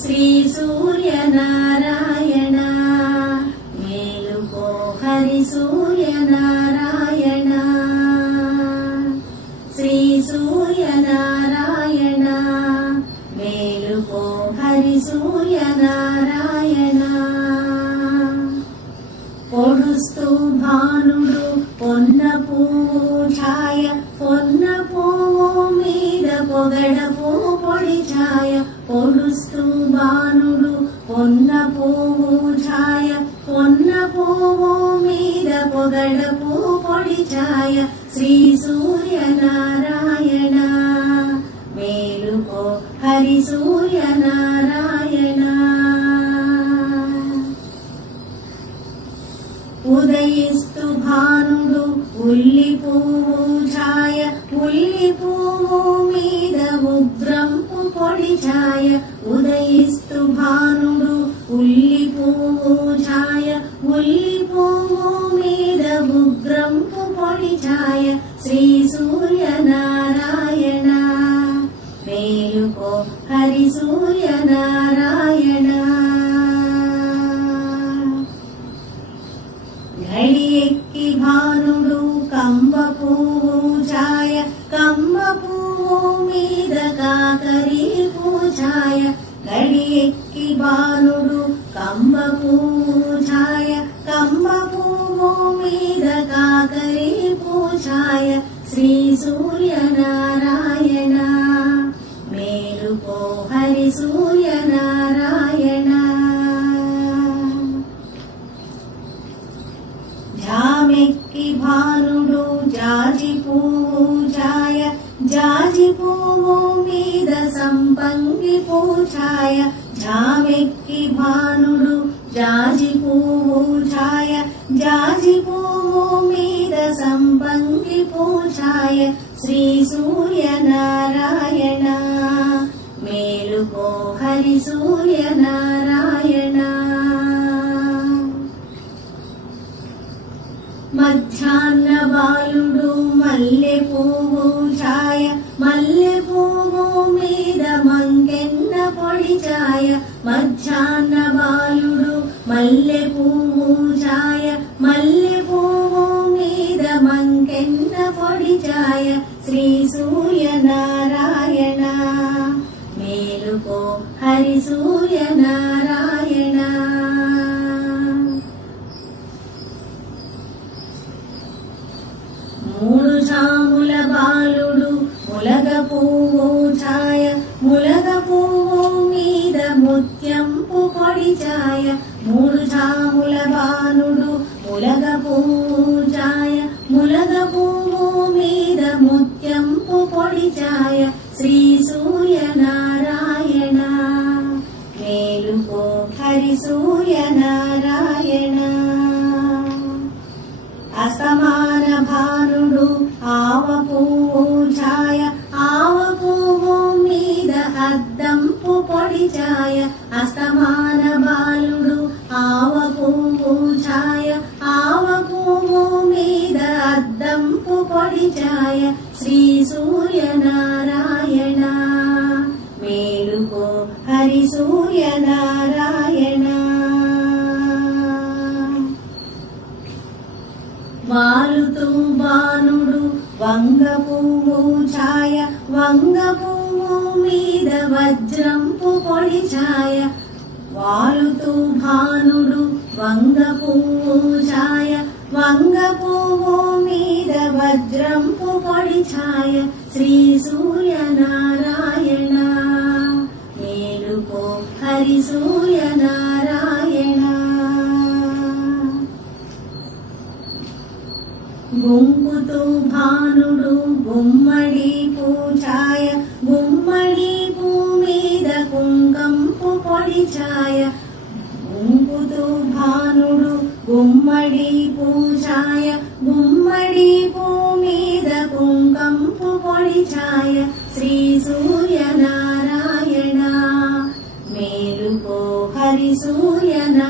శ్రీ సూర్యనారాయణ మేలుకో హరి సూర్యనారాయణ శ్రీ సూర్యనారాయణ మేలుకో హరి సూర్యనారాయణ పొడుస్తూ భానుడు పొన్న పువ్వు ఛాయ పొన్న పువ్వు మీద పొగడ పువ్వు పొడి ఛాయ పొడుస్తూ భానుడు పొన్న పువ్వు ఛాయ పొన్న పువ్వు మీద పొగడ పువ్వు పొడి ఛాయ శ్రీ సూర్యనారాయణ మేలుకో హరి సూర్యనారాయణ ఉదయిస్తు భానుడు ఉల్లి పువ్వు ఛాయ ఉల్లి పువ్వు మీద ఉగ్రంపు పొడి ఛాయ ఉదయిస్తు భానుడు ఉల్లి పువ్వు ఛాయ ఉల్లి పువ్వు మీద ఉగ్రంపు పొడి ఛాయ శ్రీ సూర్యనారాయణ మేలుకో హరి సూర్యనారాయణ ఘడి ఎక్కి భానుడు కంబ పువ్వు ఛాయ కంబ పువ్వు మీద కాకరి పువ్వు ఛాయ ఘడి ఎక్కి భానుడు కంబ పువ్వు ఛాయ కంబ పువ్వు మీద కాకరి పువ్వు ఛాయ శ్రీ సూర్యనారాయణ మేలుకో హరి సూర్యనారాయణ జామెక్కి భానుడు జాజి పువ్వు ఛాయ జాజి పువ్వు మీద సంపంగి పువ్వు ఛాయ జామెక్కి భానుడు జాజి పువ్వు ఛాయ జాజి పువ్వు మీద సంపంగి పువ్వు ఛాయ శ్రీ సూర్యనారాయణ మేలుకో హరి సూర్యనారాయణ మధ్యాహ్న బాలుడు మల్లె పువ్వు ఛాయ మల్లె పువ్వు మీద మంకెన్న పొడి ఛాయ మధ్యాహ్న బాలుడు మల్లె పువ్వు ఛాయ మల్లె పువ్వు మీద మంకెన్న పొడి ఛాయ శ్రీ సూర్యనారాయణ మేలుకో హరి సూర్యనారాయణ మూడు జాముల బాలుడు ములగ పువ్వు ఛాయ ములగ పువ్వు మీద ముత్యంపు పొడి ఛాయ మూడు జాముల బాలుడు ములగ పువ్వు ఛాయ ములగ పువ్వు మీద ముత్యంపు పొడి ఛాయ శ్రీ సూర్యనారాయణ మేలుకో హరి సూర్యనారాయణ అసమాన భానుడు ఆవ పువ్వు ఛాయ ఆవ పువ్వు మీద అద్దంపు పొడి ఛాయ అసమాన బాలుడు ఆవ పువ్వు ఛాయ ఆవ పువ్వు మీద అద్దంపు పొడి ఛాయ శ్రీ సూర్యనారాయణ మేలుకో హరి సూర్యనారాయణ వాలుతూ బానుడు వంగ పువ్వు ఛాయ వంగ పువ్వు మీద వజ్రంపు పొడి ఛాయ వాలుతూ భానుడు వంగ పువ్వు ఛాయ వంగ పువ్వు మీద వజ్రంపు పొడి ఛాయ శ్రీ సూర్యనారాయణ మేలుకో హరి సూర్యనారాయణ గుంపుతూ భానుడు గుమ్మడి పూఛాయ గుమ్మడి పూ మీద కుంకంపు పొడి ఛాయ గుంపుతూ భానుడు గుమ్మడి పూఛాయ గుమ్మడి పూ మీద కుంకంపు పొడి ఛాయ శ్రీ సూర్యనారాయణ మేలుకో హరి సూర్యనారాయణ